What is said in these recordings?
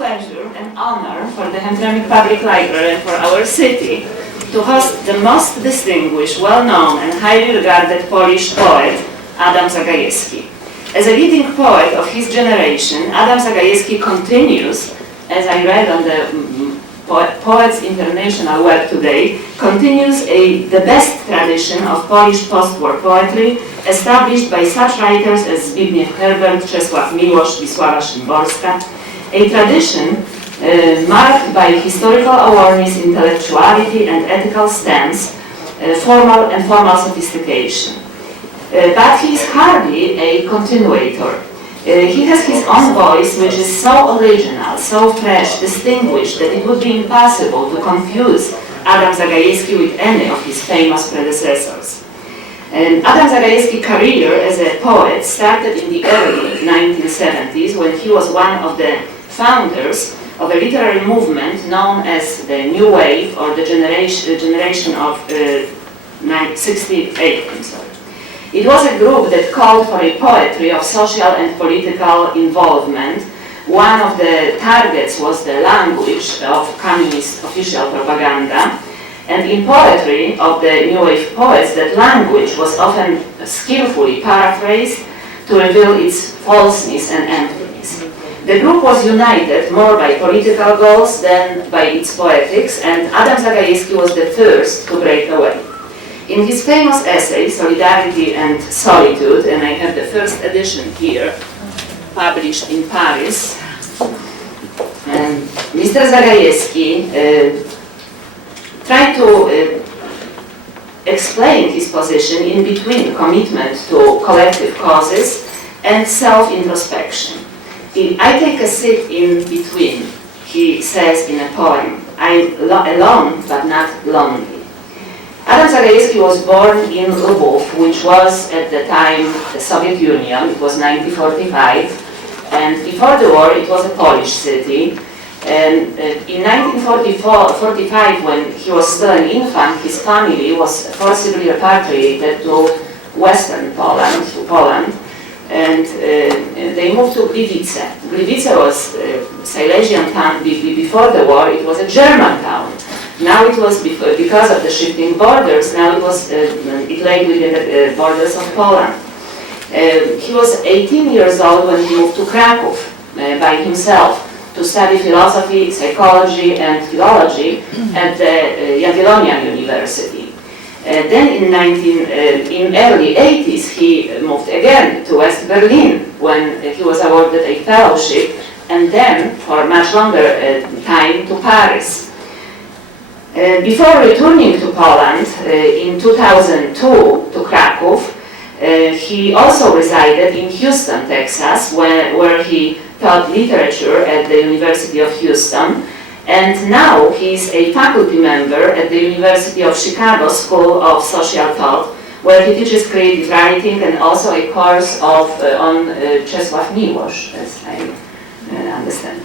Pleasure and honor for the Hamtramck Public Library and for our city to host the most distinguished, well-known and highly regarded Polish poet, Adam Zagajewski. As a leading poet of his generation, Adam Zagajewski continues, as I read on the Poets International web today, continues the best tradition of Polish post-war poetry established by such writers as Zbigniew Herbert, Czesław Miłosz, Wisława Szymborska, a tradition marked by historical awareness, intellectuality and ethical stance, formal and formal sophistication. But he is hardly a continuator. He has his own voice, which is so original, so fresh, distinguished, that it would be impossible to confuse Adam Zagajewski with any of his famous predecessors. Adam Zagajewski's career as a poet started in the early 1970s when he was one of the founders of a literary movement known as the New Wave, or the generation of 68. It was a group that called for a poetry of social and political involvement. One of the targets was the language of communist official propaganda. And in poetry of the New Wave poets, that language was often skillfully paraphrased to reveal its falseness and emptiness. The group was united more by political goals than by its poetics, and Adam Zagajewski was the first to break away. In his famous essay, Solidarity and Solitude, and I have the first edition here, published in Paris, Mr. Zagajewski tried to explain his position in between commitment to collective causes and self-introspection. I take a seat in between, he says in a poem. I'm alone but not lonely. Adam Zagajewski was born in Lwów, which was at the time the Soviet Union. It was 1945, and before the war it was a Polish city. And in 1945, when he was still an infant, his family was forcibly repatriated to Western Poland, and they moved to Gliwice. Gliwice was Silesian town. Before the war, it was a German town. Now it was, because of the shifting borders, now it lay within the borders of Poland. He was 18 years old when he moved to Kraków by himself to study philosophy, psychology, and philology at the Jagiellonian University. Then in early 80s, he moved again to West Berlin when he was awarded a fellowship, and then for much longer time to Paris. Before returning to Poland in 2002 to Kraków, he also resided in Houston, Texas, where he taught literature at the University of Houston, and now he's a faculty member at the University of Chicago School of Social Thought, where he teaches creative writing and also a course on Czesław Miłosz, as I understand.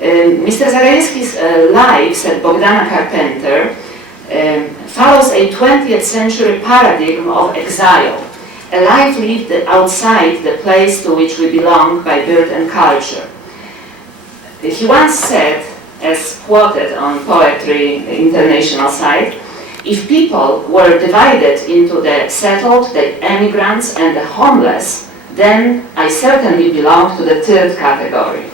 Mr. Zagajewski's life, said Bogdana Carpenter, follows a 20th century paradigm of exile, a life lived outside the place to which we belong by birth and culture. He once said, as quoted on Poetry International site, if people were divided into the settled, the emigrants, and the homeless, then I certainly belong to the third category.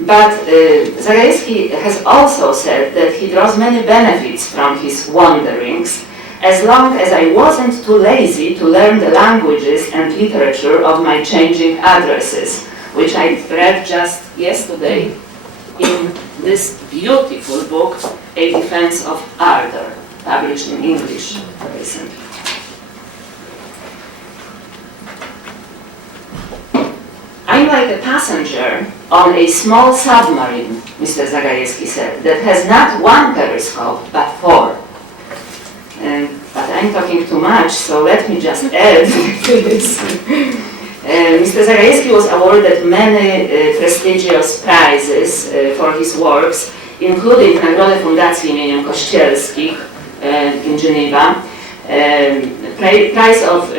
But Zagajewski has also said that he draws many benefits from his wanderings, as long as I wasn't too lazy to learn the languages and literature of my changing addresses, which I read just yesterday in this beautiful book, A Defense of Ardor, published in English recently. I'm like a passenger on a small submarine, Mr. Zagajewski said, that has not one periscope, but 4. But I'm talking too much, so let me just add to this. Mr. Zagajewski was awarded many prestigious prizes for his works, including Nagrodę Fundacji imieniem Kościelskich in Geneva, prize of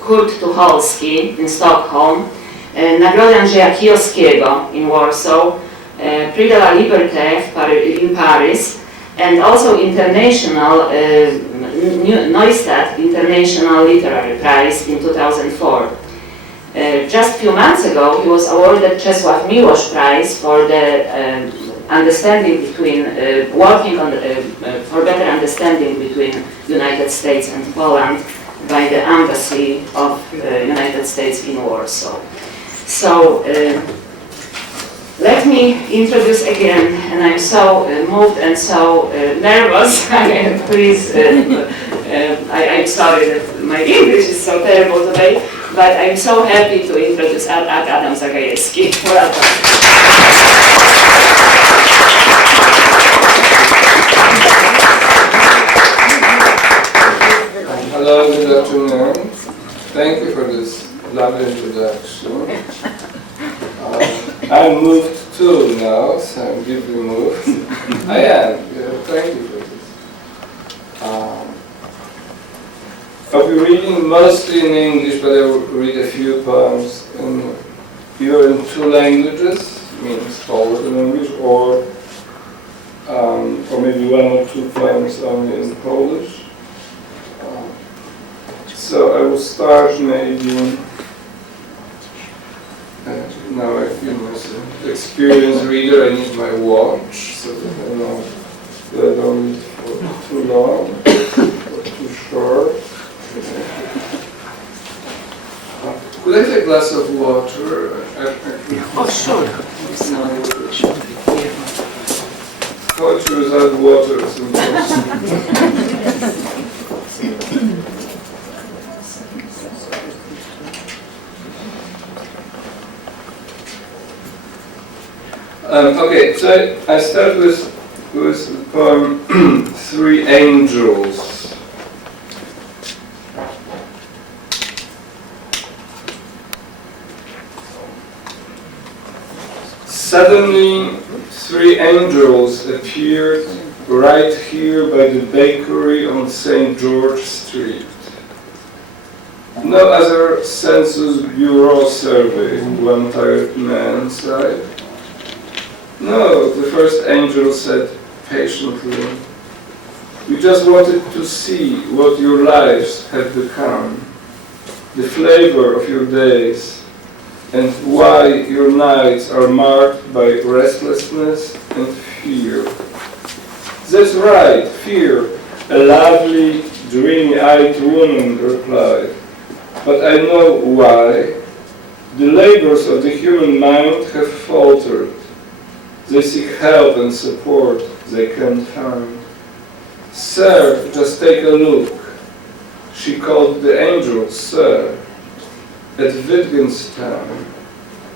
Kurt Tucholsky in Stockholm, Nagrodę Andrzeja Kijowskiego in Warsaw, Prix de la Liberté in Paris, and also international Neustadt International Literary Prize in 2004. Just a few months ago, he was awarded Czesław Miłosz Prize for the understanding between, working on for better understanding between United States and Poland by the Embassy of United States in Warsaw. So let me introduce again, and I'm so moved and so nervous. Please, I'm sorry that my English is so terrible today, but I'm so happy to introduce Adam Zagajewski. Welcome. Hello, good afternoon. Thank you for this lovely introduction. I'm moved too now, so I'm deeply moved. I am, thank you for this. I'll be reading mostly in English, but I will read a few poems either in 2 languages, means Polish and English, or maybe 1 or 2 poems only in Polish. So I will start maybe. Now as an experienced reader, I need my watch so that I know that I don't read for too long or too short. Could I take a glass of water? Oh, sure. Poetry without water is impossible. Okay, so I start with the poem 3 Angels. Suddenly 3 angels appeared right here by the bakery on St. George Street. No other Census Bureau survey, one tired man sighed. No, the first angel said patiently, we just wanted to see what your lives have become, the flavor of your days, and why your nights are marked by restlessness and fear. That's right, fear, a lovely, dreamy-eyed woman replied. But I know why. The labors of the human mind have faltered. They seek help and support they can't find. Sir, just take a look. She called the angels, sir. At Wittgenstein,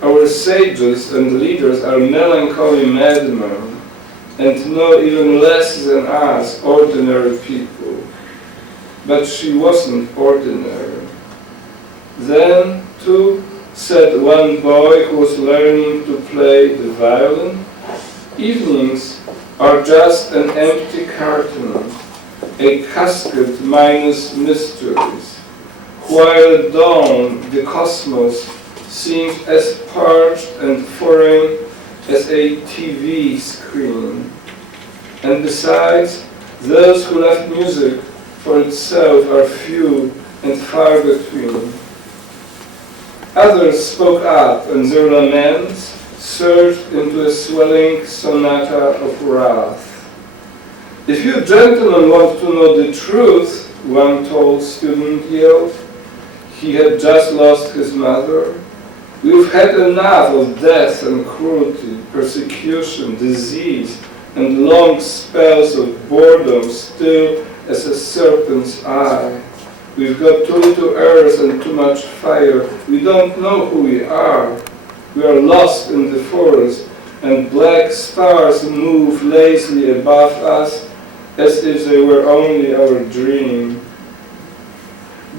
our sages and leaders are melancholy madmen and know even less than us, ordinary people. But she wasn't ordinary. Then, too, said one boy who was learning to play the violin, evenings are just an empty curtain, a casket minus mysteries, while at dawn the cosmos seems as parched and foreign as a TV screen. And besides, those who love music for itself are few and far between. Others spoke up, and their laments surged into a swelling sonata of wrath. "If you gentlemen want to know the truth," one tall student yelled, he had just lost his mother, "we've had enough of death and cruelty, persecution, disease, and long spells of boredom still as a serpent's eye. We've got too little earth and too much fire. We don't know who we are. We are lost in the forest, and black stars move lazily above us as if they were only our dream."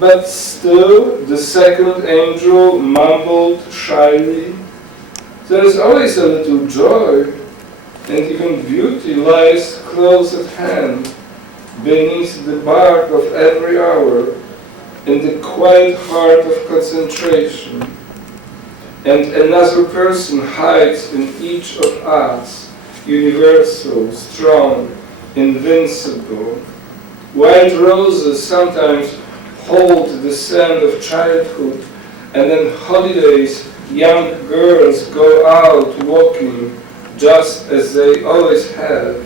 But still, the second angel mumbled shyly, "There is always a little joy, and even beauty lies close at hand, beneath the bark of every hour, in the quiet heart of concentration. And another person hides in each of us, universal, strong, invincible. Wild roses sometimes hold the scent of childhood, and on holidays young girls go out walking just as they always have.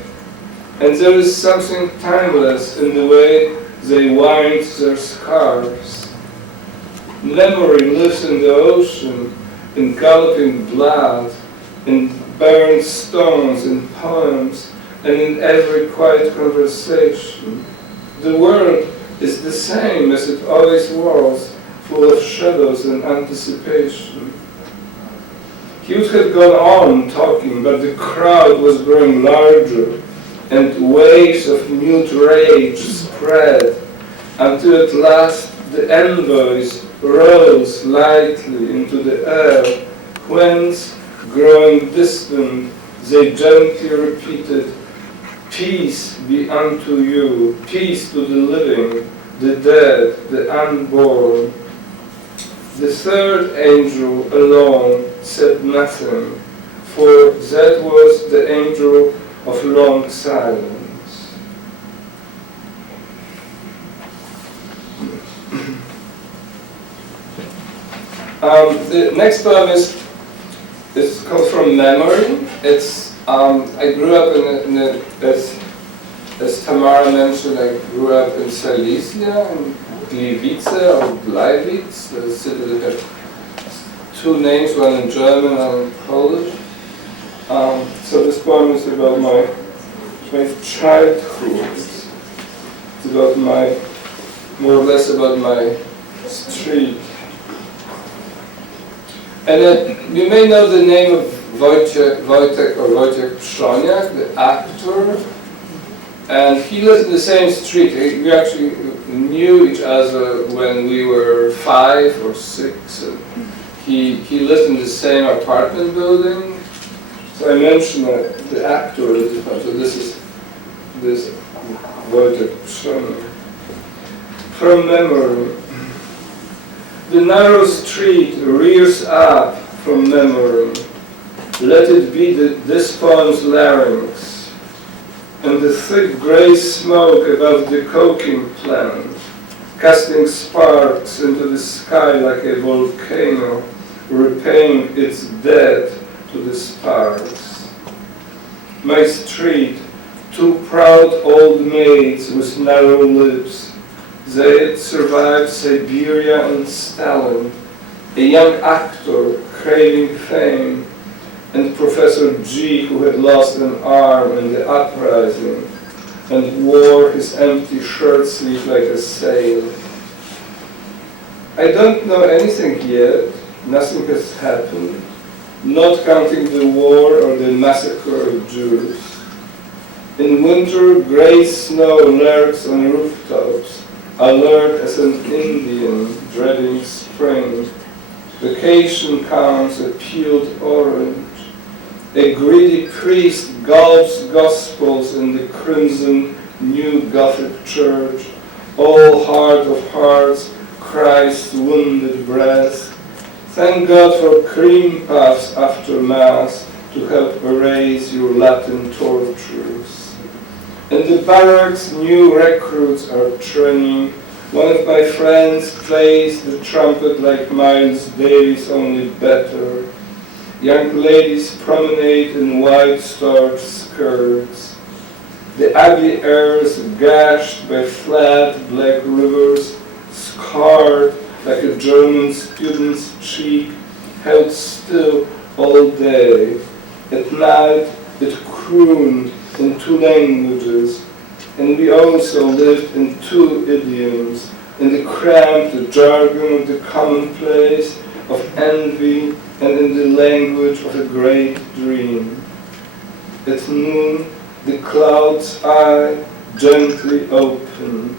And there is something timeless in the way they wind their scarves. Memory lives in the ocean, in galloping blood, in burned stones, in poems, and in every quiet conversation. The world is the same as it always was, full of shadows and anticipation." He would have gone on talking, but the crowd was growing larger, and waves of mute rage spread, until at last the envoys rose lightly into the air, whence, growing distant, they gently repeated, "Peace be unto you, peace to the living, the dead, the unborn." The third angel alone said nothing, for that was the angel of long silence. The next poem comes from memory. I grew up as Tamara mentioned, I grew up in Silesia, in Gliwice or Gleiwitz, the city that had two names, one in German, one in Polish. So this poem is about my childhood. It's about more or less about my street. And you may know the name of Wojtek Pszczoniak, the actor. And he lived in the same street. We actually knew each other when we were 5 or 6. And he lived in the same apartment building. So I mentioned the actor. So this is Wojtek Pszczoniak. From memory. The narrow street rears up from memory. Let it be this poem's larynx, and the thick grey smoke above the coking plant, casting sparks into the sky like a volcano, repaying its debt to the sparks. My street, two proud old maids with narrow lips, they had survived Siberia and Stalin, a young actor craving fame, and Professor G, who had lost an arm in the uprising and wore his empty shirt sleeve like a sail. I don't know anything yet, nothing has happened, not counting the war or the massacre of Jews. In winter, grey snow lurks on rooftops, alert as an Indian dreading spring. Vacation comes a peeled orange. A greedy priest gulps gospels in the crimson new Gothic church. All heart of hearts, Christ's wounded breast. Thank God for cream puffs after Mass to help erase your Latin tortures. In the barracks, new recruits are training. One of my friends plays the trumpet like Miles Davis, only better. Young ladies promenade in white starched skirts. The ugly airs gashed by flat black rivers, scarred like a German student's cheek, held still all day. At night it crooned in 2 languages, and we also lived in 2 idioms, in the cramped jargon of the commonplace, of envy, and in the language of a great dream. At noon, the cloud's eye gently opened,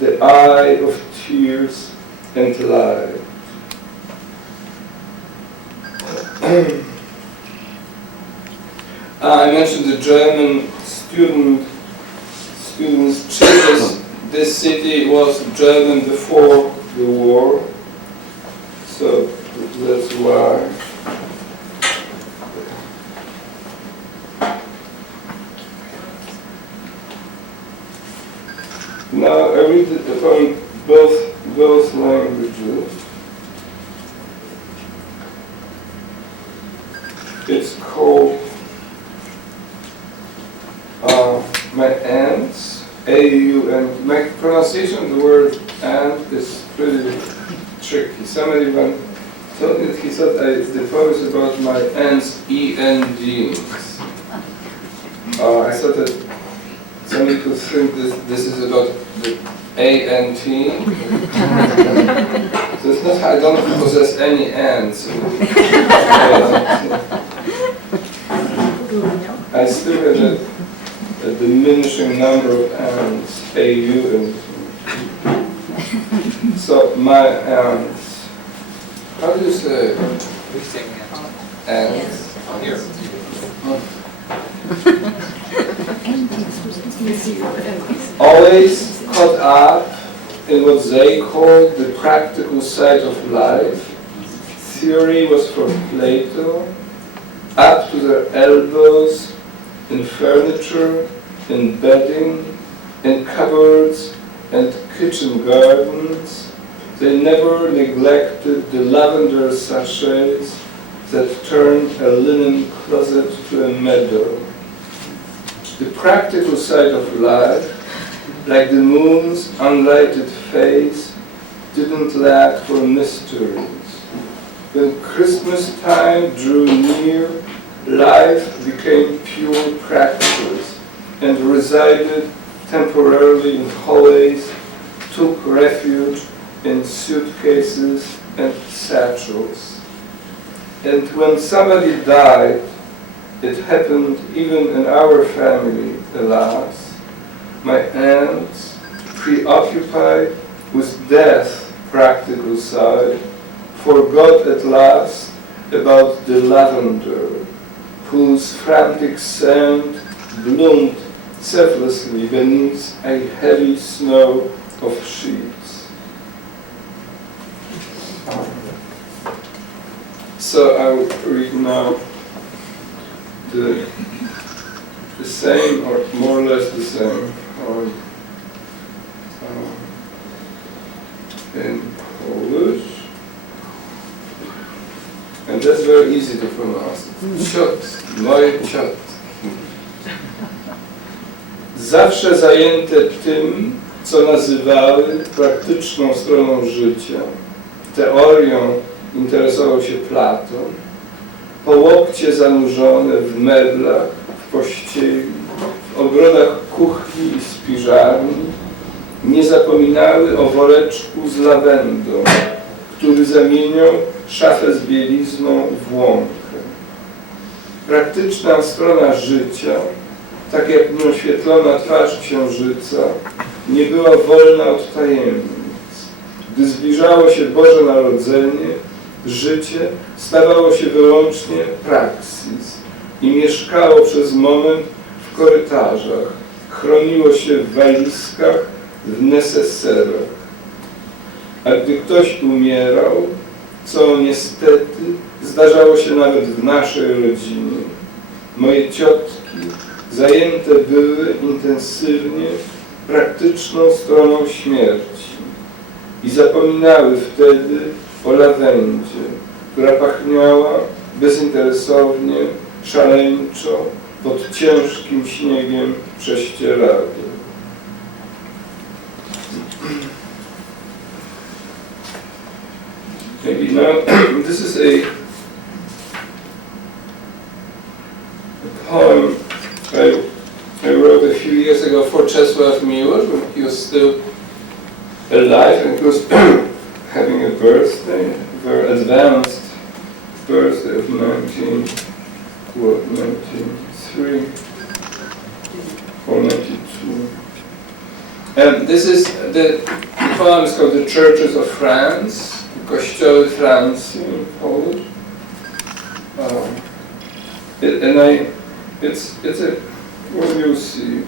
the eye of tears and light. I mentioned the German students. This city was German before the war, so that's why. Now I read it upon both languages. It's called my aunts, A-U-N. My pronunciation of the word aunt is pretty tricky. Somebody once told me that he thought the poem is about my aunt's E-N-D. I thought that somebody could think this is about the A-N-T. So it's not, I don't possess any ants. I still have a diminishing number of ants, A-U and so my ants. How do you say? We say Ants. Here. Always caught up in what they called the practical side of life. Theory was for Plato, up to their elbows in furniture, in bedding, in cupboards and kitchen gardens. They never neglected the lavender sachets that turned a linen closet to a meadow. The practical side of life, like the moon's unlighted face, didn't lack for mysteries. When Christmas time drew near, life became pure practice and resided temporarily in hallways, took refuge in suitcases and satchels. And when somebody died, it happened even in our family, alas, my aunts, preoccupied with death's practical side, forgot at last about the lavender, whose frantic scent bloomed selflessly beneath a heavy snow of sheets. So I will read now the same, or more or less the same, in Polish. And that's very easy to pronounce. Ciot, moje ciot. Zawsze zajęte tym, co nazywały praktyczną stroną życia. Teorią interesował się Platon. Po łokcie zanurzone w meblach, w pościeli, w ogrodach kuchni i spiżarni, nie zapominały o woreczku z lawendą, który zamieniał szafę z bielizną w łąkę. Praktyczna strona życia, tak jak nieoświetlona twarz księżyca, nie była wolna od tajemnic. Gdy zbliżało się Boże Narodzenie, życie stawało się wyłącznie praksis i mieszkało przez moment w korytarzach, chroniło się w walizkach, w neseserach. A gdy ktoś umierał, co niestety zdarzało się nawet w naszej rodzinie, Moje ciotki zajęte były intensywnie praktyczną stroną śmierci i zapominały wtedy o lawendzie, która pachniała bezinteresownie, szaleńczo, pod ciężkim śniegiem prześcieradła. Maybe now, this is a poem I wrote a few years ago for Czesław Miłosz when he was still alive and he was having a birthday, a very advanced birthday of 93 or 92. And this is, the poem is called The Churches of France, Kościoły Francji in Polish. It's a, what you'll see.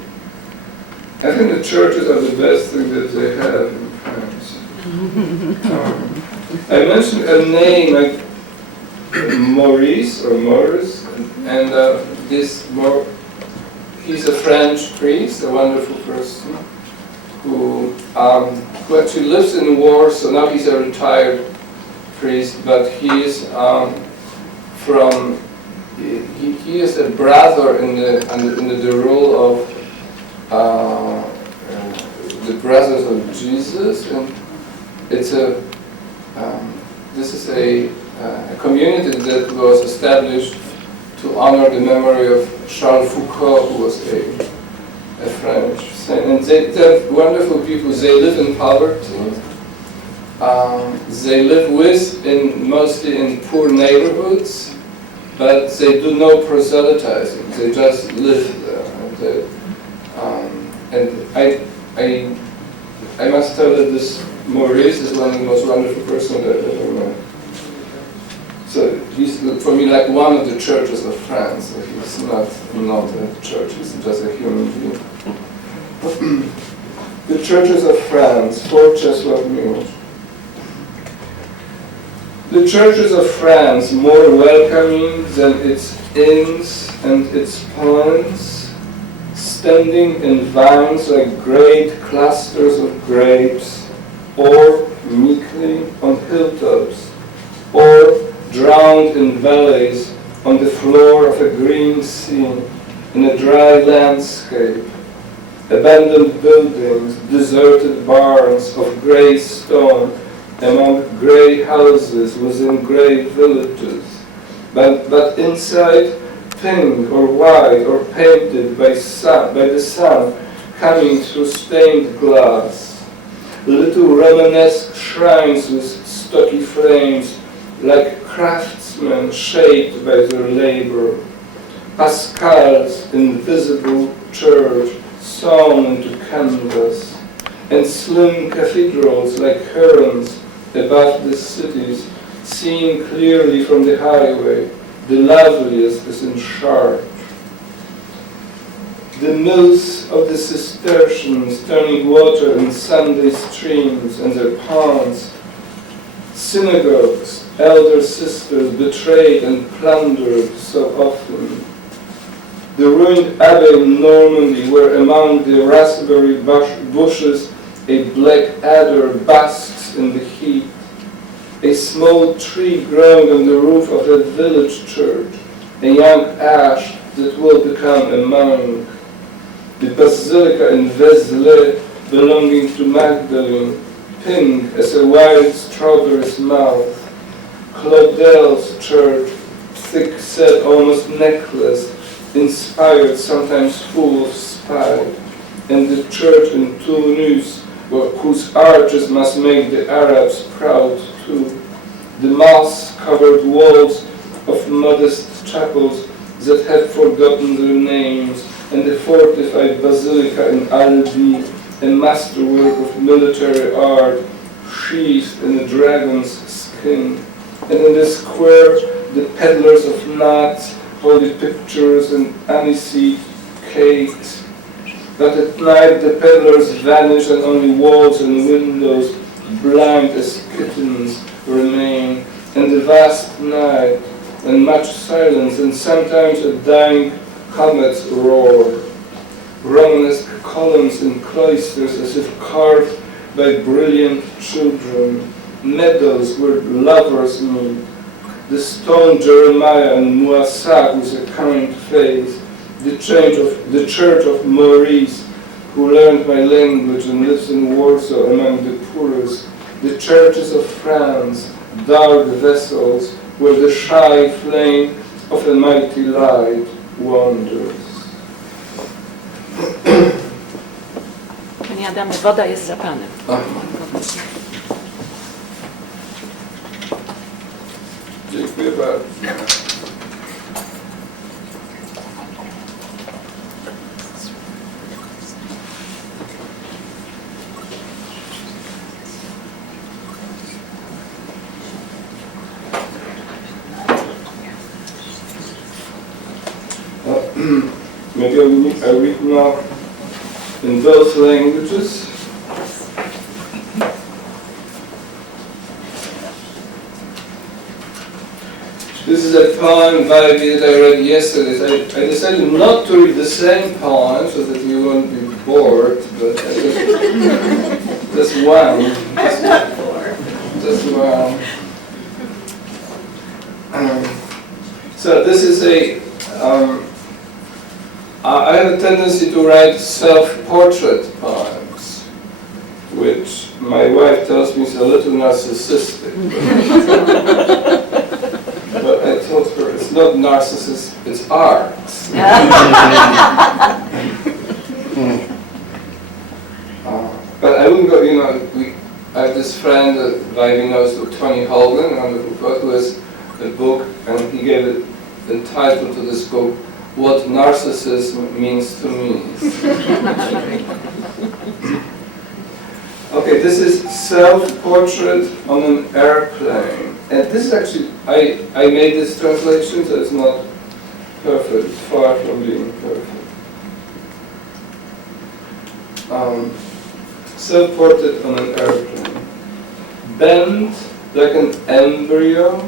I think the churches are the best thing that they have in France. I mentioned a name like Maurice, and he's a French priest, a wonderful person, who actually lives in Warsaw. Now he's a retired priest, but he is he is a brother in the rule of the Brothers of Jesus, and it's this is a community that was established to honor the memory of Charles Foucault, who was a French saint. And they're wonderful people. They live in poverty. They live mostly in poor neighborhoods, but they do no proselytizing. They just live there. And I must tell that this Maurice is one of the most wonderful persons I've ever met. So he's for me like one of the churches of France. He's not a church, he's just a human being. The Churches of France, for Czesław Miłosz. The churches of France, more welcoming than its inns and its ponds, standing in vines like great clusters of grapes, or meekly on hilltops, or drowned in valleys on the floor of a green sea in a dry landscape, abandoned buildings, deserted barns of grey stone among grey houses within grey villages, but inside pink or white or painted by the sun coming through stained glass. Little Romanesque shrines with stocky frames like craftsmen shaped by their labor. Pascal's invisible church sewn into canvas, and slim cathedrals like herons above the cities, seen clearly from the highway. The loveliest is in charge. The mills of the Cistercians turning water in Sunday streams and their ponds. Synagogues, elder sisters betrayed and plundered so often. The ruined abbey in Normandy, where among the raspberry bushes a black adder basks in the heat. A small tree growing on the roof of a village church, a young ash that will become a monk. The basilica in Vézelay belonging to Magdalene, pink as a wild strawberry's mouth. Claudel's church, thick-set, almost necklace, inspired, sometimes full of spite. And the church in Tunis, whose arches must make the Arabs proud too. The moss-covered walls of modest chapels that have forgotten their names, and the fortified basilica in Albi, a masterwork of military art, sheathed in a dragon's skin. And in the square, the peddlers of nuts, holy pictures, and aniseed cakes. But at night the peddlers vanish, and only walls and windows, blind as kittens, remain. And the vast night, and much silence, and sometimes a dying comet's roar. Romanesque columns and cloisters as if carved by brilliant children, meadows where lovers meet, the stone Jeremiah and Moissac with a kind face, the church of Maurice, who learned my language and lives in Warsaw among the poorest, the churches of France, dark vessels where the shy flame of a mighty light wanders. Panie Adamie, woda jest za Panem. Dziękuję bardzo. Maybe I read now in both languages. This is a poem that I read yesterday. I decided not to read the same poem so that you won't be bored, but just one. I'm not bored. Just one. So this is I have a tendency to write self-portrait poems, which my wife tells me is a little narcissistic. But I told her it's not narcissism, it's art. But I wouldn't go, I have this friend that Vivi knows, Tony Holden, wonderful poet, who has a book, and he gave it the title to this book, What Narcissism Means to Me. Okay, this is self-portrait on an airplane. And this is actually, I made this translation, so it's not perfect, it's far from being perfect. Self-portrait on an airplane. Bent like an embryo,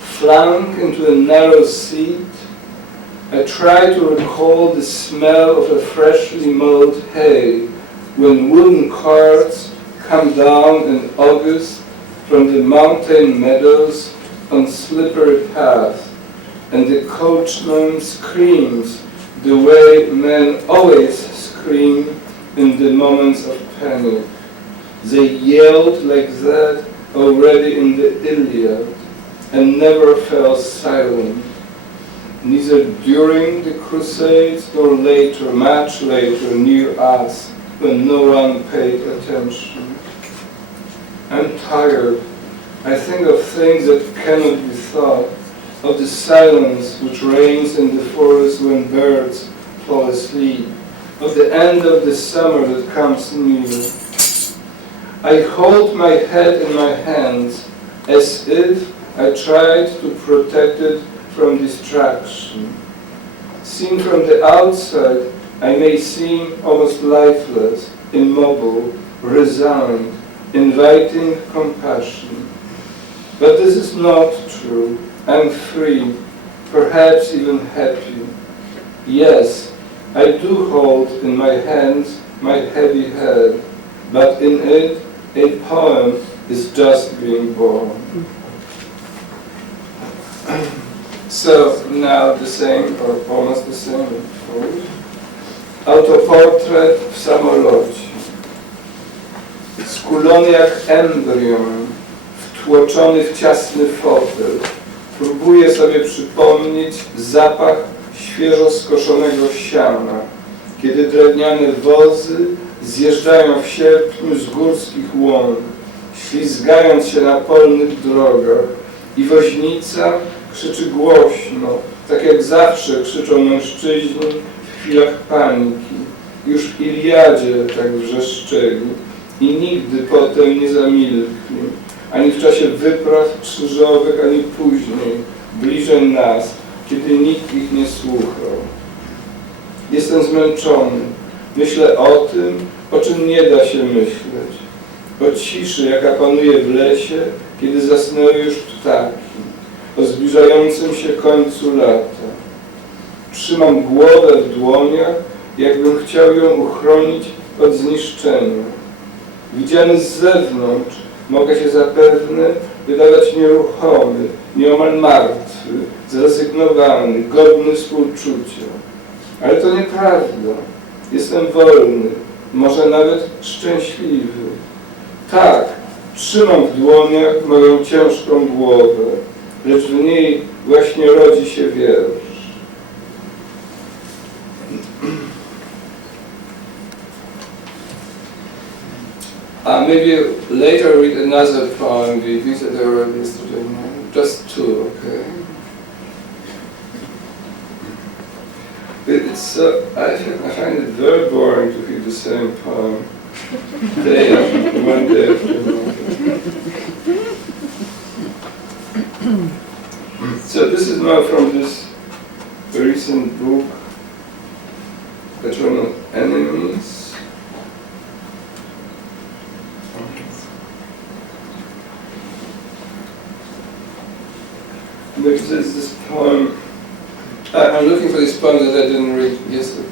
flung into a narrow seat, I try to recall the smell of a freshly mowed hay when wooden carts come down in August from the mountain meadows on slippery paths, and the coachman screams the way men always scream in the moments of panic. They yelled like that already in the Iliad and never fell silent. Neither during the Crusades nor later, much later, near us, when no one paid attention. I'm tired. I think of things that cannot be thought, of the silence which reigns in the forest when birds fall asleep, of the end of the summer that comes near. I hold my head in my hands as if I tried to protect it from distraction. Seen from the outside, I may seem almost lifeless, immobile, resigned, inviting compassion. But this is not true. I'm free, perhaps even happy. Yes, I do hold in my hands my heavy head, but in it, a poem is just being born. So now the same, or almost the same. Autoportret w samolocie. Skulony jak embrion, wtłoczony w ciasny fotel, próbuję sobie przypomnieć zapach świeżo skoszonego siana, kiedy drewniane wozy zjeżdżają w sierpniu z górskich łąk, ślizgając się na polnych drogach i woźnica krzyczy głośno, tak jak zawsze krzyczą mężczyźni w chwilach paniki. Już w Iliadzie tak wrzeszczeli i nigdy potem nie zamilkli, ani w czasie wypraw krzyżowych, ani później, bliżej nas, kiedy nikt ich nie słuchał. Jestem zmęczony. Myślę o tym, o czym nie da się myśleć. O ciszy, jaka panuje w lesie, kiedy zasnęły już ptaki. o zbliżającym się końcu lata. Trzymam głowę w dłoniach, jakbym chciał ją uchronić od zniszczenia. Widziany z zewnątrz, mogę się zapewne wydawać nieruchomy, nieomal martwy, zrezygnowany, godny współczucia. Ale to nieprawda. Jestem wolny, może nawet szczęśliwy. Tak, trzymam w dłoniach moją ciężką głowę, lecz w niej właśnie rodzi się wiersz. Maybe later read another poem. These that I read yesterday. Just two, okay? It's I find it very boring to read the same poem day after one day after another. So this is now from this recent book, Eternal Enemies. There's this poem. I'm looking for this poem that I didn't read yesterday.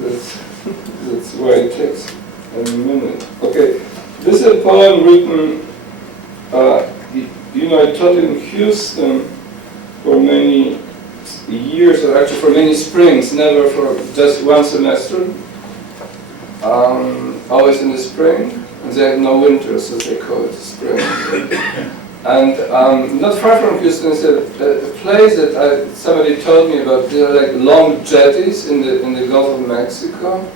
That's why it takes a minute. Okay, this is a poem written. I taught in Houston for many years, or actually for many springs, never for just one semester. Always in the spring, and they have no winter, so they call it spring. And not far from Houston is a place that somebody told me about. There are like long jetties in the Gulf of Mexico.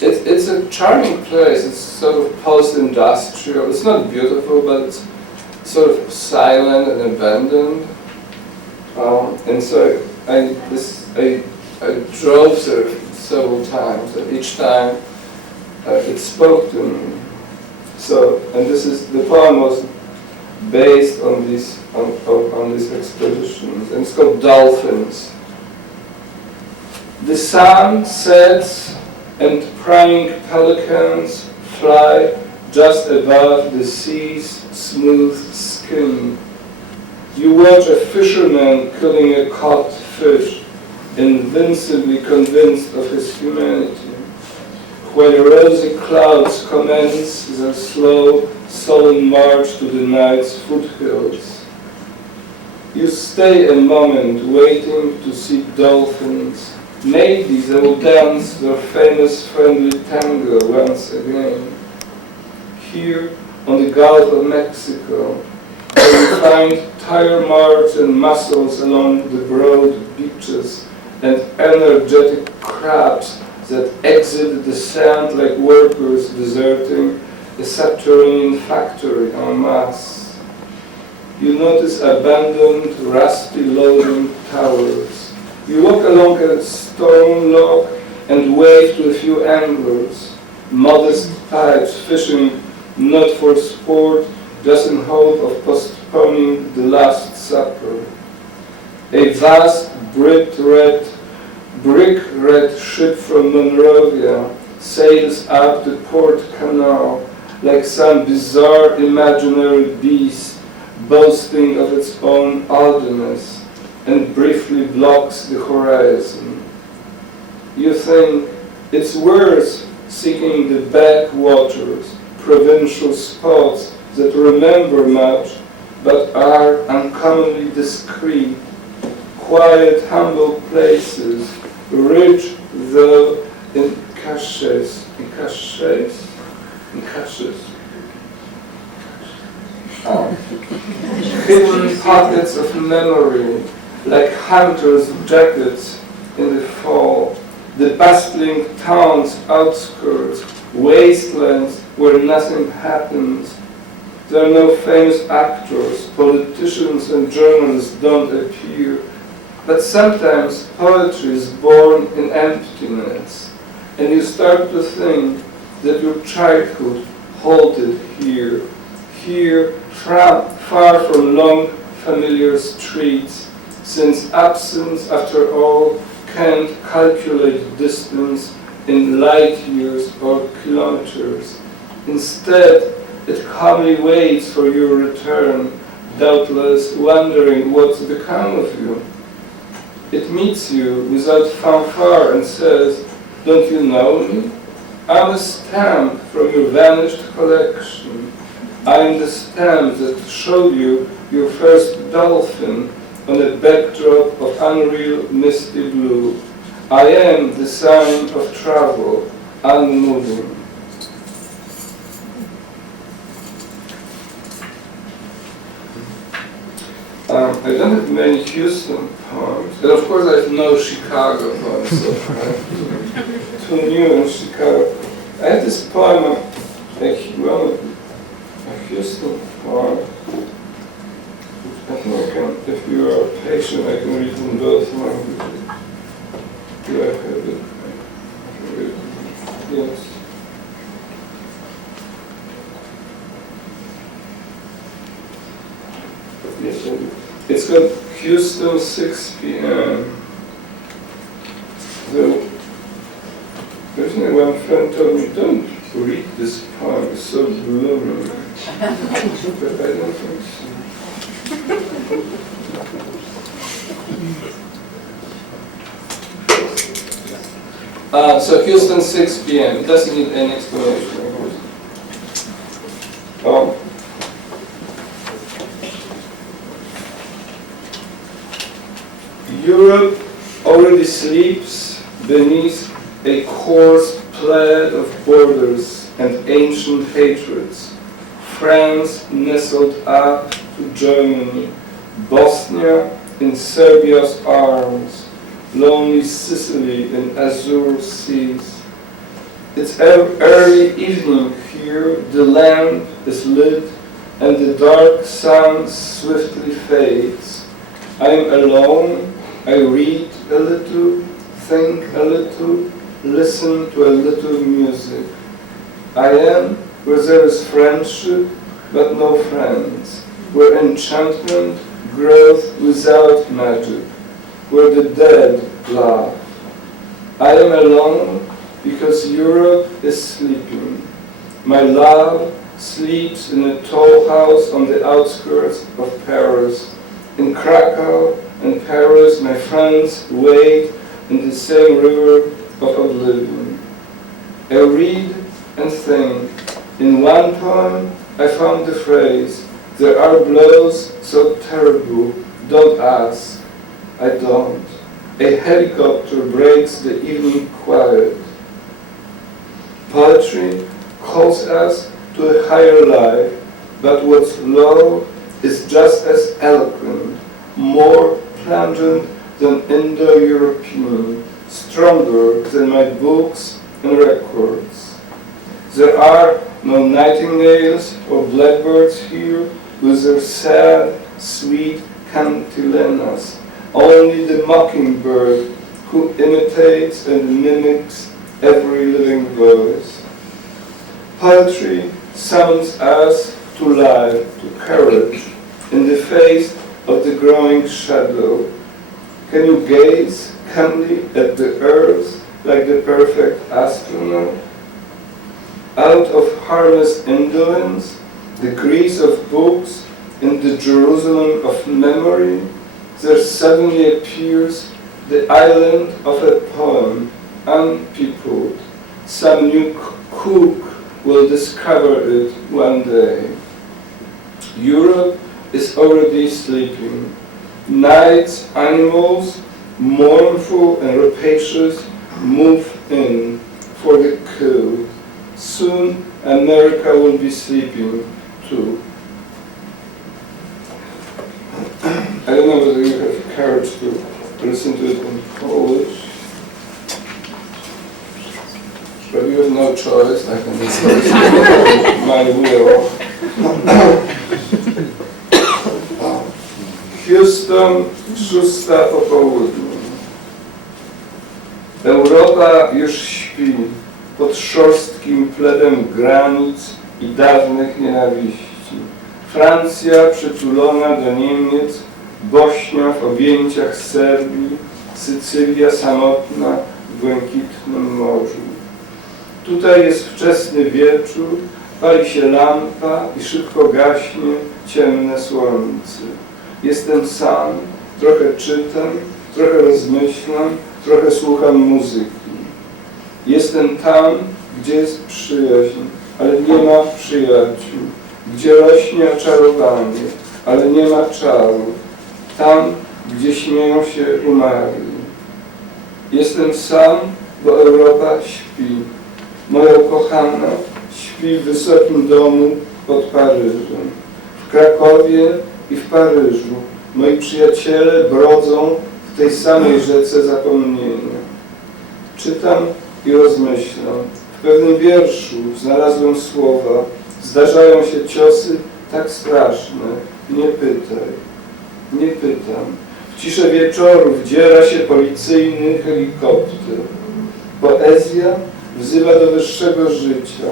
It's a charming place. It's sort of post-industrial. It's not beautiful, but it's sort of silent and abandoned. And so I drove there several times, and each time it spoke to me. So, and the poem was based on these expeditions, and it's called Dolphins. The sun sets and prying pelicans fly just above the sea's smooth skin. You watch a fisherman killing a caught fish, invincibly convinced of his humanity, while rosy clouds commence their slow, solemn march to the night's foothills. You stay a moment waiting to see dolphins. Maybe they will dance their famous friendly tango once again. Here on the Gulf of Mexico, where you find tire marks and mussels along the broad beaches and energetic crabs that exit the sand like workers deserting a subterranean factory en masse. You notice abandoned, rusty loading towers. You walk along a stone lock and wave to a few anglers, modest types fishing not for sport, just in hope of postponing the Last Supper. A vast brick red ship from Monrovia sails up the port canal like some bizarre imaginary beast boasting of its own oddness, and briefly blocks the horizon. You think it's worth seeking the backwaters, provincial spots that remember much but are uncommonly discreet, quiet, humble places, rich though in caches. Hidden pockets of memory, like hunters' jackets in the fall, the bustling town's outskirts, wastelands where nothing happens. There are no famous actors, politicians and journalists don't appear, but sometimes poetry is born in emptiness, and you start to think that your childhood halted here, far from long familiar streets, since absence, after all, can't calculate distance in light years or kilometers. Instead, it calmly waits for your return, doubtless wondering what's become of you. It meets you without fanfare and says, "Don't you know me? I'm a stamp from your vanished collection. I am the stamp that showed you your first dolphin on a backdrop of unreal misty blue. I am the sign of travel, unmoving." I don't have many Houston poems, and of course I have no Chicago poems, so too new in Chicago. I had this poem, a Houston poem. I think I can, if you are patient, I can read in both languages. Do I have it? I can read it. Yes. Yes, I do. It's called Houston, 6 p.m. Originally one friend told me, "Don't read this poem, it's so gloomy." But I don't think so. So Houston, 6 p.m. It doesn't need any explanation. Europe already sleeps beneath a coarse plaid of borders and ancient hatreds. France nestled up to Germany, Bosnia in Serbia's arms, lonely Sicily in azure seas. It's early evening here, the lamp is lit, and the dark sun swiftly fades. I am alone, I read a little, think a little, listen to a little music. I am where there is friendship, but no friends, where enchantment grows without magic, where the dead laugh. I am alone because Europe is sleeping. My love sleeps in a tall house on the outskirts of Paris. In Krakow and Paris, my friends wade in the same river of oblivion. I read and think. In one poem, I found the phrase, "There are blows so terrible, don't ask." I don't. A helicopter breaks the evening quiet. Poetry calls us to a higher life, but what's low is just as eloquent, more plangent than Indo-European, stronger than my books and records. There are no nightingales or blackbirds here with their sad, sweet cantilenas, only the mockingbird who imitates and mimics every living voice. Poetry summons us to life, to courage, in the face of the growing shadow. Can you gaze calmly at the earth like the perfect astronaut? Out of harmless indolence, the grease of books, in the Jerusalem of memory, there suddenly appears the island of a poem, unpeopled. Some new cook will discover it one day. Europe is already sleeping. Night's animals, mournful and rapacious, move in for the kill. Soon America will be sleeping too. I don't know whether you have courage to listen to it in Polish, but you have no choice. I can express my will. Houston, 6 po południu. Europa już śpi pod szorstkim pledem granic i dawnych nienawiści. Francja przytulona do Niemiec, Bośnia w objęciach Serbii, Sycylia samotna w błękitnym morzu. Tutaj jest wczesny wieczór, pali się lampa i szybko gaśnie ciemne słońce. Jestem sam, trochę czytam, trochę rozmyślam, trochę słucham muzyki. Jestem tam, gdzie jest przyjaźń, ale nie ma przyjaciół. Gdzie rośnie oczarowanie, ale nie ma czaru. Tam, gdzie śmieją się umarli. Jestem sam, bo Europa śpi. Moja ukochana śpi w wysokim domu pod Paryżem. W Krakowie i w Paryżu moi przyjaciele brodzą w tej samej rzece zapomnienia. Czytam i rozmyślam. W pewnym wierszu znalazłem słowa: zdarzają się ciosy tak straszne, nie pytaj, nie pytam. W ciszę wieczoru wdziera się policyjny helikopter. Poezja wzywa do wyższego życia,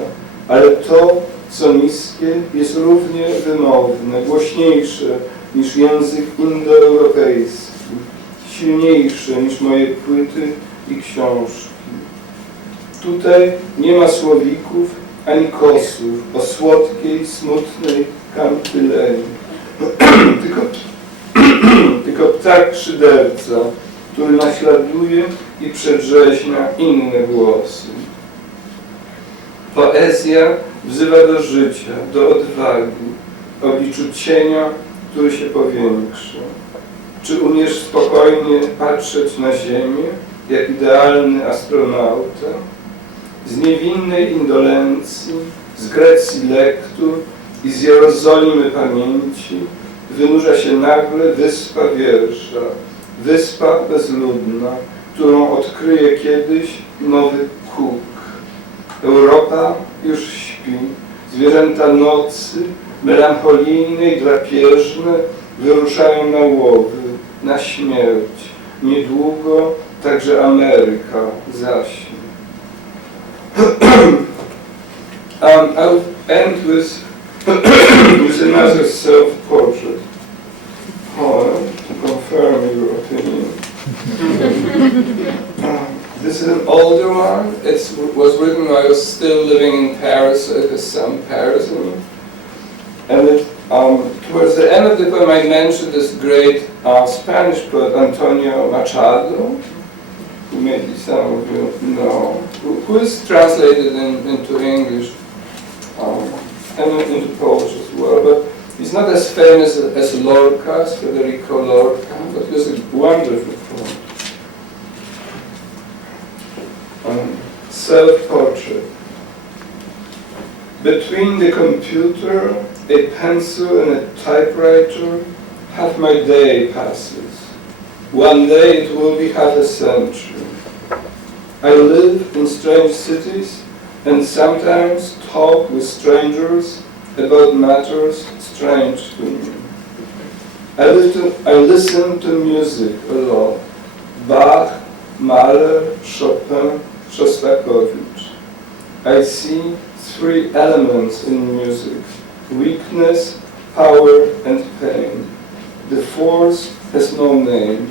ale to, co niskie, jest równie wymowne, głośniejsze niż język indoeuropejski, silniejsze niż moje płyty i książki. Tutaj nie ma słowików ani kosów o słodkiej, smutnej kantylei, tylko ptak szyderca, który naśladuje i przedrzeźnia inne głosy. Poezja wzywa do życia, do odwagi, w obliczu cienia, który się powiększa. Czy umiesz spokojnie patrzeć na ziemię, jak idealny astronauta? Z niewinnej indolencji, z Grecji lektur i z Jerozolimy pamięci wynurza się nagle wyspa wiersza, wyspa bezludna, którą odkryje kiedyś nowy Cook. Europa już śpi, zwierzęta nocy, melancholijne i drapieżne, wyruszają na łowy, na śmierć. Niedługo także Ameryka zaśnie. I'll end with another self-portrait poem to confirm your opinion. This is an older one. It was written when I was still living in Paris, so it has some Paris in it. And towards the end of the poem I mentioned this great Spanish poet, Antonio Machado, who maybe some of you know, who is translated into English and into Polish as well. But he's not as famous as Lorca, as Federico Lorca, but he was a wonderful poet. Self-portrait. Between the computer, a pencil and a typewriter, half my day passes. One day it will be half a century. I live in strange cities and sometimes talk with strangers about matters strange to me. I listen to music a lot. Bach, Mahler, Chopin, Shostakovich. I see three elements in music: weakness, power, and pain. The fourth has no name.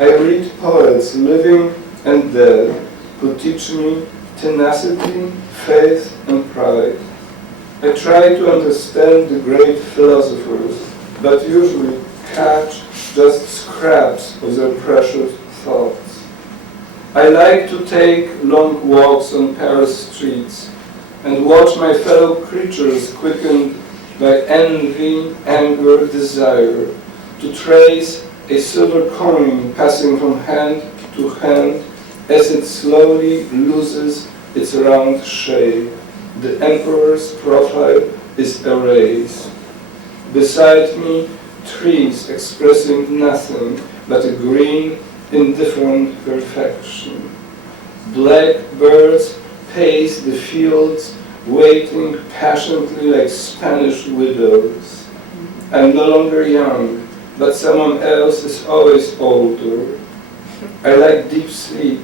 I read poets, living and dead, who teach me tenacity, faith, and pride. I try to understand the great philosophers, but usually catch just scraps of their precious thoughts. I like to take long walks on Paris streets and watch my fellow creatures quickened by envy, anger, desire, to trace a silver coin passing from hand to hand as it slowly loses its round shape. The emperor's profile is erased. Beside me, trees expressing nothing but a green, indifferent perfection. Black birds pace the fields, waiting passionately like Spanish widows. I'm no longer young, but someone else is always older. I like deep sleep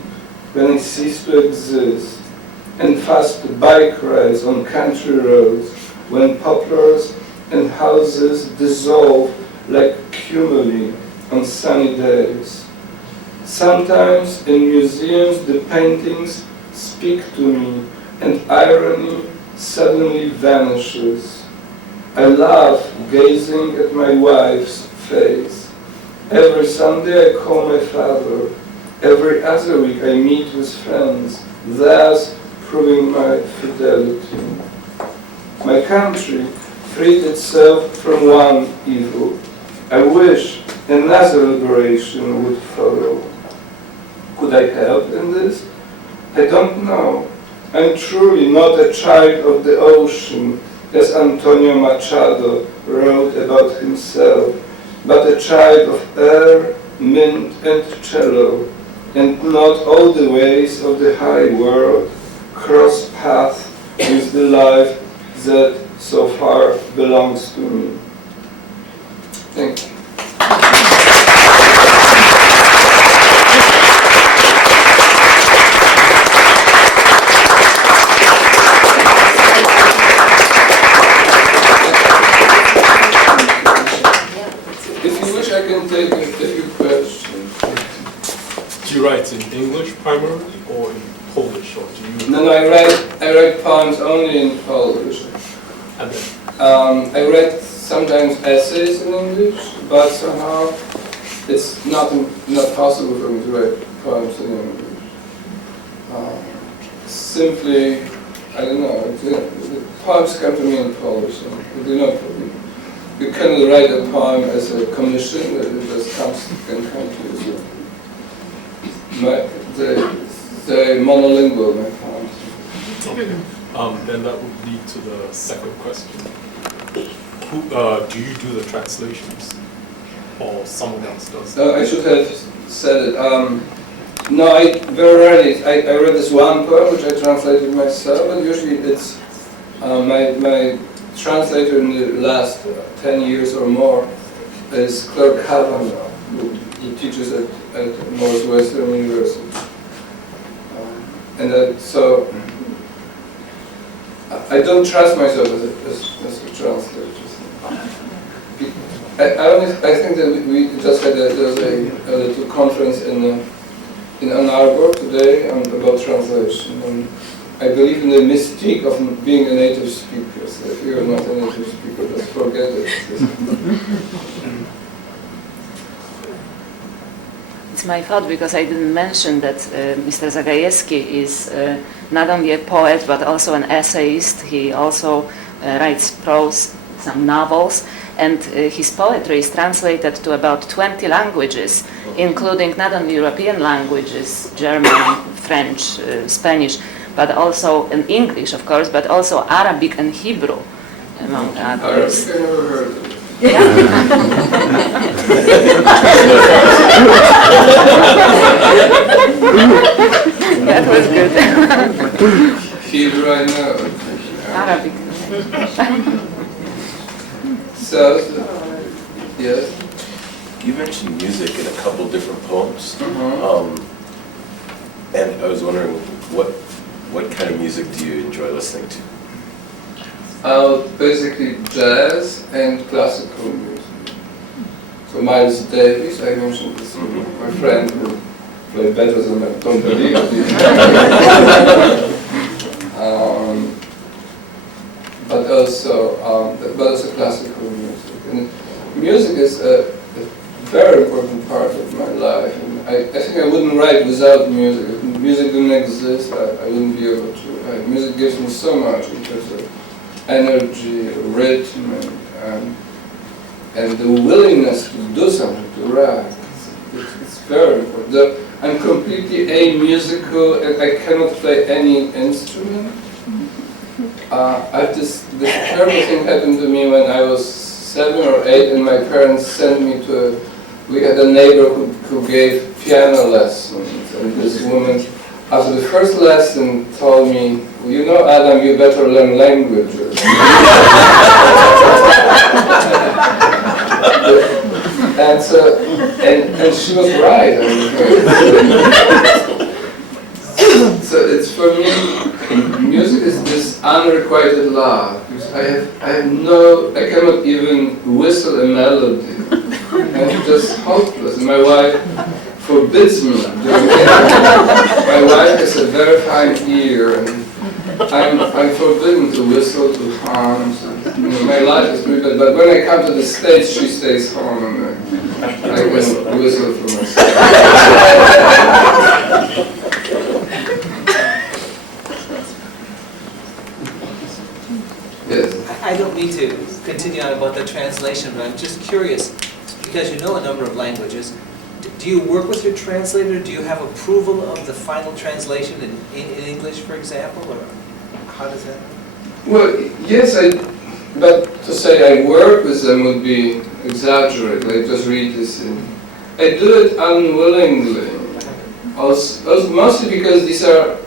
when I cease to exist, and fast bike rides on country roads when poplars and houses dissolve like cumuli on sunny days. Sometimes in museums the paintings speak to me and irony suddenly vanishes. I love gazing at my wife's face. Every Sunday I call my father. Every other week I meet with friends, thus proving my fidelity. My country freed itself from one evil. I wish another liberation would follow. Could I help in this? I don't know. I'm truly not a child of the ocean, as Antonio Machado wrote about himself, but a child of air, mint, and cello, and not all the ways of the high world cross paths with the life that so far belongs to me. Thank you. If you wish, I can take a few questions. Do you write in English primarily or in Polish, or do you? No, I write poems only in Polish. And then, I write sometimes essays in English, but somehow it's not possible for me to write poems in English. Simply, I don't know. The poems come to me in Polish. And, you cannot write a poem as a commission. It just can come to you. They're monolingual, my poems. okay. Then that would lead to the second question. Who do you do the translations, or someone else does? I should have said it. No, I very rarely. I read this one poem which I translated myself, and usually it's my translator in the last 10 years or more is Clark Kavanaugh, who teaches at Northwestern University. So I don't trust myself as a translator. I think that we just had there was a little conference in Ann Arbor today about translation. And I believe in the mystique of being a native speaker. So if you're not a native speaker, just forget it. It's my fault because I didn't mention that Mr. Zagajewski is not only a poet but also an essayist. He also writes prose, some novels, and his poetry is translated to about 20 languages, including not only European languages, German, French, Spanish, but also in English, of course, but also Arabic and Hebrew, among others. Arabic, I never heard of it. That was good. Hebrew, I know. Arabic. So, yes. You mentioned music in a couple different poems, Mm-hmm. and I was wondering what kind of music do you enjoy listening to? Basically jazz and classical music. So Miles Davis, I mentioned this, my friend who played better than I don't believe. But also classical music. And music is a very important part of my life. And I think I wouldn't write without music. If music didn't exist, I wouldn't be able to write. Music gives me so much in terms of energy, rhythm, and the willingness to do something, to write. It's very important. I'm completely amusical, and I cannot play any instrument. This terrible thing happened to me when I was 7 or 8, and my parents sent me to we had a neighbor who gave piano lessons, and this woman, after the first lesson, told me, well, you know, Adam, you better learn languages. and she was right. So it's for me, music is this unrequited love. Because I cannot even whistle a melody. I'm just hopeless. My wife forbids me doing it. My wife has a very fine ear, and I'm forbidden to whistle, to hum. My life is pretty bad, but when I come to the States, she stays home and I can whistle for myself. Yes. I don't need to continue on about the translation, but I'm just curious, because you know a number of languages, do you work with your translator? Do you have approval of the final translation in English, for example, or how does that? Well, yes, but to say I work with them would be exaggerated. I just read this in. I do it unwillingly, also mostly because these are,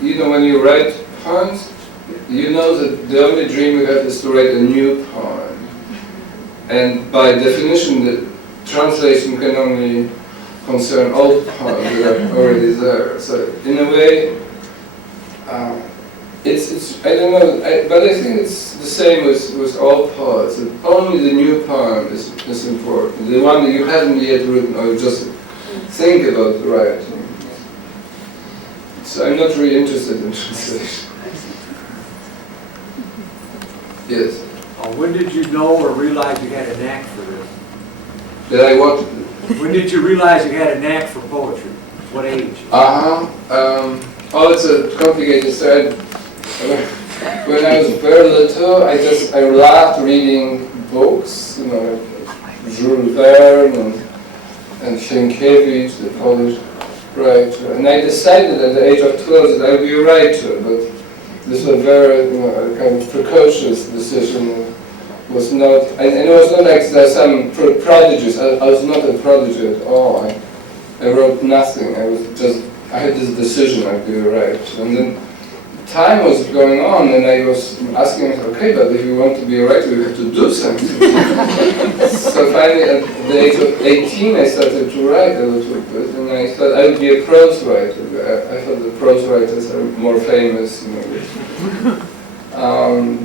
you know, when you write poems, you know that the only dream you have is to write a new poem. And by definition, the translation can only concern old poems that are already there. So in a way, it's I don't know, but I think it's the same with all poets. That only the new poem is important. The one that you haven't yet written or you just think about writing. So I'm not really interested in translation. Yes. When did you know or realize you had a knack for this? That I wanted. When did you realize you had a knack for poetry? What age? Oh, it's a complicated story. When I was very little, I loved reading books, you know, like Jules Verne and Sienkiewicz, the Polish writer. And I decided at the age of 12 that I would be a writer, but this was a very, you know, kind of precocious decision. It was not, and it was not like there are some prodigies. I was not a prodigy at all. I wrote nothing. I had this decision I'd be a writer. And then time was going on, and I was asking myself, okay, but if you want to be a writer, you have to do something. So finally, at the age of 18, I started to write a little bit, and I thought I would be a prose writer. I thought the prose writers are more famous, you know.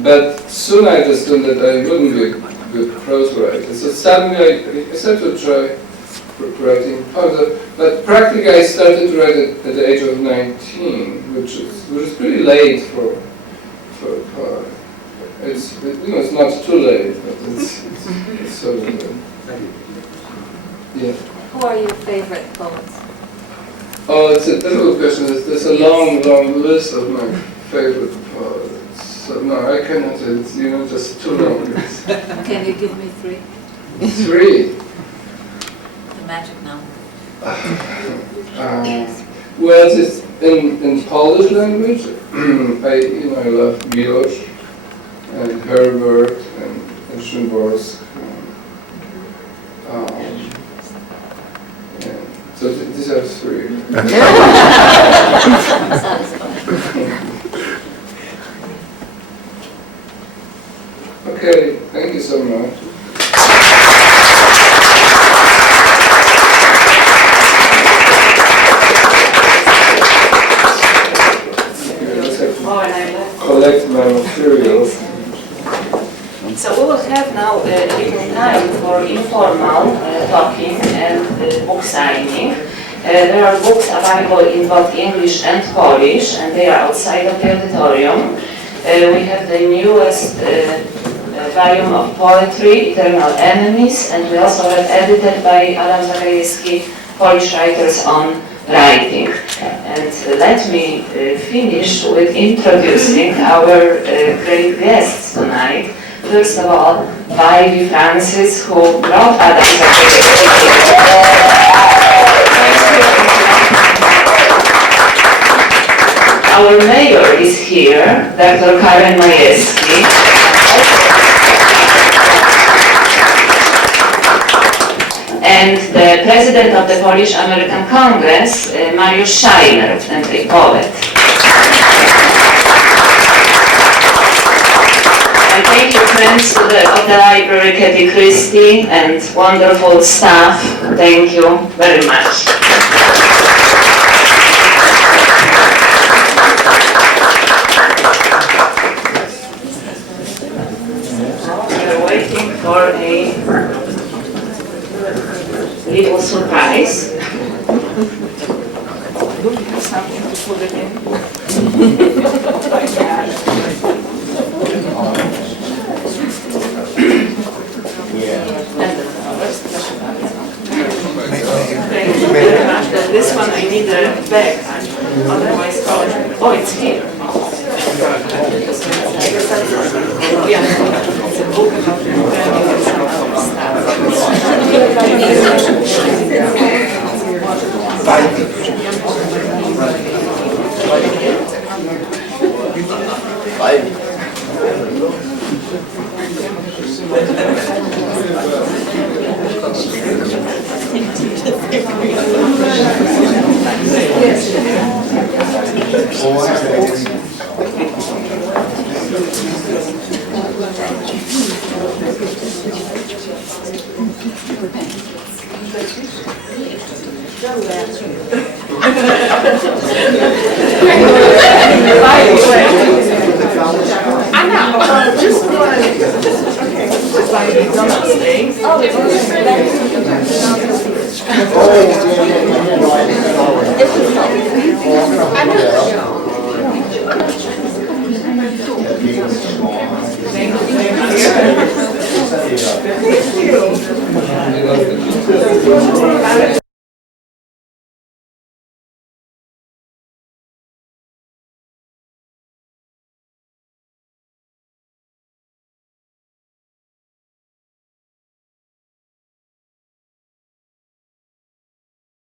But soon I understood that I wouldn't be a good prose writer. So suddenly I started to try writing poems. But practically I started to write at the age of 19, which is pretty late for a poet. It's not too late, but it's sort of late. Yeah. Who are your favorite poets? Oh, it's a difficult question. There's a long list of my favorite poets. So no, I cannot. It's just too long. Can you give me three? Three. The magic number. Well, it's in Polish language. I love Miłosz and Herbert and Szymborsk. So these are three. Okay, thank you so much. Collect my materials. So we will have now a little time for informal talking and book signing. There are books available in both English and Polish, and they are outside of the auditorium. We have the newest volume of poetry, Eternal Enemies, and we also have edited by Zagajewski, Polish writers on writing. And let me finish with introducing our great guests tonight. First of all, Vivi Francis, who brought Adam Zagajewski. Our mayor is here, Dr. Karen Majewski. And the president of the Polish-American Congress, Mariusz Scheiner, and a poet. And thank you, friends of the library, Katie Christie, and wonderful staff. Thank you very much. We're waiting for a little surprise. Do you have something to put it in? in the back, otherwise, oh, it's here. Yeah, it's a book about Thank you.